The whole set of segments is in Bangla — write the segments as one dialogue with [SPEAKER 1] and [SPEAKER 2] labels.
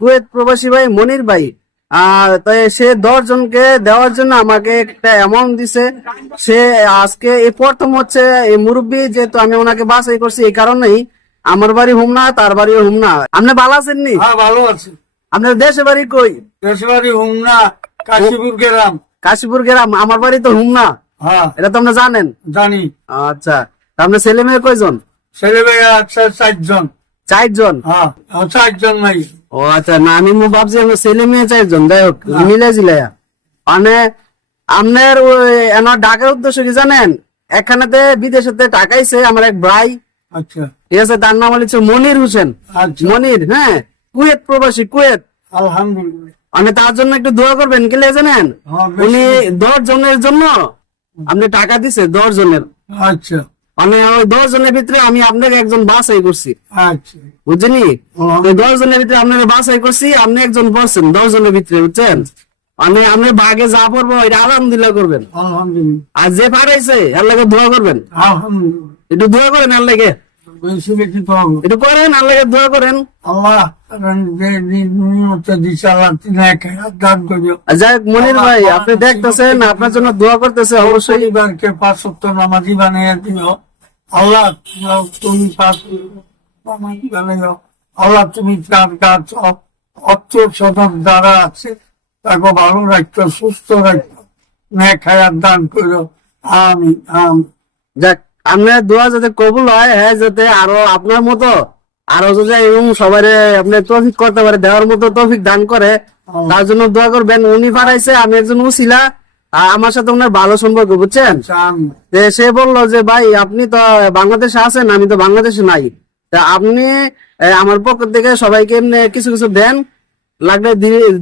[SPEAKER 1] কুয়েত প্রবাসী ভাই মনির ভাই। আর তাই সে দশ জনকে দেওয়ার জন্য আমাকে একটা অ্যামাউন্ট দিছে। সে আজকে এই প্রথম হচ্ছে এই মুরব্বী যেহেতু আমি ওনাকে বাছাই করছি এই কারণেই আমার বাড়ি হুমনা তার বাড়ি হুমনা আপনি ভালো আছেন নি?
[SPEAKER 2] হ্যাঁ ভালো আছি।
[SPEAKER 1] আপনার দেশে বাড়ি কই?
[SPEAKER 2] দেশবাড়ি হুমনা কাশীপুর গ্রাম।
[SPEAKER 1] কাশীপুর গ্রাম আমার বাড়ি তো হুমনা
[SPEAKER 2] হ্যাঁ।
[SPEAKER 1] এটা তো আপনি জানেন?
[SPEAKER 2] জানি।
[SPEAKER 1] আচ্ছা আপনার ছেলে মেয়ে কয়জন?
[SPEAKER 2] ছেলে মেয়ে চারজন।
[SPEAKER 1] চারজন?
[SPEAKER 2] হ্যাঁ চারজন নাই
[SPEAKER 1] ও আচ্ছা না আমি মু ভাবছি আমার ছেলে মেয়ে চারজন যাই হোক মিলে জিলাইয়া মানে আপনার ওই এনার ডাকার উদ্দেশ্য কি জানেন? এখানেতে বিদেশেতে টাকাইছে আমার এক ভাই।
[SPEAKER 2] আচ্ছা।
[SPEAKER 1] ঠিক আছে তার নাম হচ্ছে মনির হোসেন।
[SPEAKER 2] আচ্ছা।
[SPEAKER 1] মনির হ্যাঁ কুয়েত প্রবাসী কুয়েত।
[SPEAKER 2] আলহামদুলিল্লাহ।
[SPEAKER 1] মানে তার জন্য একটু দোয়া করবেন কি লে জানেন?
[SPEAKER 2] হ্যাঁ,
[SPEAKER 1] উনি দশ জনের জন্য আপনি টাকা দিছে দশ জনের।
[SPEAKER 2] আচ্ছা।
[SPEAKER 1] মানে ওই দশ জনের ভিতরে আমি আপনাকে একজন বাছাই করছি।
[SPEAKER 2] আচ্ছা।
[SPEAKER 1] বুঝছেনি। ওই দশ জনের ভিতরে আপনার বাছাই করছি আপনি একজন বলছেন দশ জনের ভিতরে বুঝছেন? মানে আপনি ভাগে যা পড়ব এটা আলহামদুলিল্লাহ করবেন। আর যে পাঠাইছে আল্লাহকে দোয়া করবেন। একটু দোয়া করেন আল্লাহকে। একটু করেন দোয়া করেন।
[SPEAKER 2] আল্লাহ
[SPEAKER 1] মনির ভাই আপনি দেখতেছেন আপনার জন্য দোয়া করতেছে অবশ্যই।
[SPEAKER 2] পরিবারকে পাঁচ সপ্তাহ নামাজি বানিয়ে দিও। আল্লাহ তুমি আল্লাহ তুমি কাজ অর্থ আছে তাকে ভালো রাখতো সুস্থ রাখতো ন্যাক দান করো। আমি
[SPEAKER 1] যাক আপনার দোয়া যাতে কবুল হয় হ্যাঁ যাতে আরও আপনার মতো আরও যদি এরকম সবাই আপনি তৌফিক করতে পারে দেওয়ার মতো তৌফিক দান করে তার জন্য দোয়া করবেন। উনি পাঠাইছে আমি একজন উছিলা আমার সাথে ওনার ভালো সম্পর্ক বুঝছেন? সে বলল যে ভাই আপনি তো বাংলাদেশে আছেন আমি তো বাংলাদেশে নাই। তা আপনি আমার পক্ষ থেকে সবাইকে এমনি কিছু কিছু দেন। লাগলে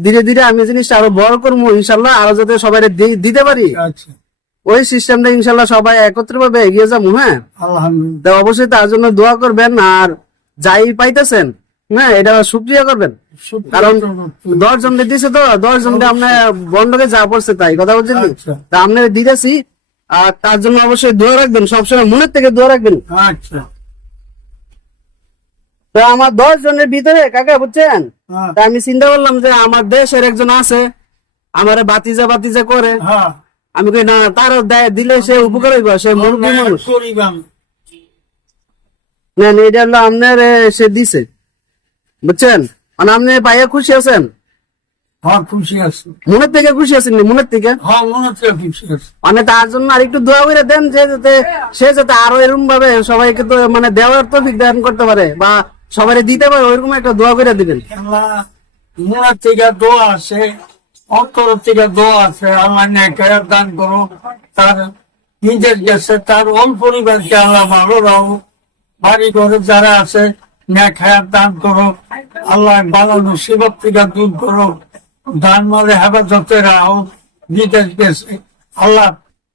[SPEAKER 1] ধীরে ধীরে আমি জিনিসটা আরও বড় করব ইনশাল্লাহ আরও যাতে সবাই দিতে পারি।
[SPEAKER 2] আচ্ছা।
[SPEAKER 1] ওই সিস্টেমটা ইনশাল্লাহ সবাই একত্রে ভাবে এগিয়ে যাব হ্যাঁ?
[SPEAKER 2] আলহামদুলিল্লাহ।
[SPEAKER 1] অবশ্যই তার জন্য দোয়া করবেন আর যাই পাইতেছেন হ্যাঁ এটা সুক্রিয়া করবেন। কারণ দশ জন দিতেছে তো দশ জন আপনার বন্ডকে যা পড়ছে তাই কথা বলছেন
[SPEAKER 2] আচ্ছা।
[SPEAKER 1] তা আপনার দিতেছি আর তার জন্য অবশ্যই দোয়া রাখবেন সবসময় মনের থেকে দোয়া রাখবেন।
[SPEAKER 2] আচ্ছা।
[SPEAKER 1] তো আমার দশ জনের ভিতরে কাকা বুঝছেন?
[SPEAKER 2] হ্যাঁ।
[SPEAKER 1] তা আমি চিন্তা করলাম যে আমার দেশের একজন আছে আমার বাতিজা বাতিজা করে।
[SPEAKER 2] হ্যাঁ।
[SPEAKER 1] আমি কই না তার দেয় দিলে সে উপকার হইব সে মুরব্বী মানুষ। না না, এটা হলো আপনার সে দিছে। বুঝছেন? মানে আপনি পাইয়া খুশি আছেন?
[SPEAKER 2] হ্যাঁ খুশি আছি।
[SPEAKER 1] মনের থেকে খুশি আছেন মনের থেকে?
[SPEAKER 2] হ্যাঁ মনে হচ্ছে খুশি আছি।
[SPEAKER 1] মানে তার জন্য আর একটু দোয়া করে দেন যে যাতে সে যাতে আরও এরকম ভাবে সবাইকে তো মানে দেওয়ার তো দান করতে পারে বা সবাই দিতে পারে ওইরকম একটা দোয়া করে দিবেন।
[SPEAKER 2] মনের থেকে দোয়া আছে অন্তর থেকে দোয়া আছে আল্লাহ ন্যায় দান করো তার নিজের গেছে তার ওই পরিবারকে আল্লাহ ভালো রাখো বাড়ি ঘরে যারা আছে দান করো। আল্লাহ ভালো মুসিবত থেকে দূর করো। দান মালে হেফাজতে রাখো। বিদেশ গেছে। আল্লাহ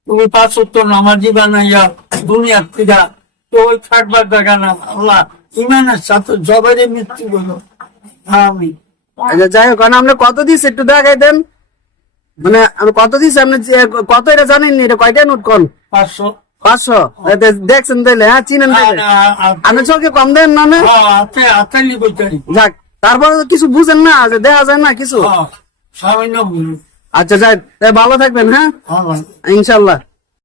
[SPEAKER 2] তুমি পাঁচ উত্তর নামাজি বানাইয়া দুনিয়ার থেকে তো ওই থাকবার দেখা না আল্লাহ ইমানের সাথে জবারে মৃত্যু হলো আমি
[SPEAKER 1] আচ্ছা যাই হোক আপনি কত দিচ্ছে একটু দেখাই দেন। মানে আমি কত দিচ্ছে আপনি কত এটা জানেন? এটা কয়টা নোট কোন
[SPEAKER 2] পাঁচশো।
[SPEAKER 1] পাঁচশো? দেখছেন তাইলে হ্যাঁ চিনেন তাইলে? আপনি চোখে কম দেন না
[SPEAKER 2] নিবতারি
[SPEAKER 1] যাক তারপর কিছু বুঝেন না যে দেখা যায় না কিছু। আচ্ছা যাই ভালো থাকবেন হ্যাঁ?
[SPEAKER 2] হ্যাঁ
[SPEAKER 1] ইনশাল্লাহ।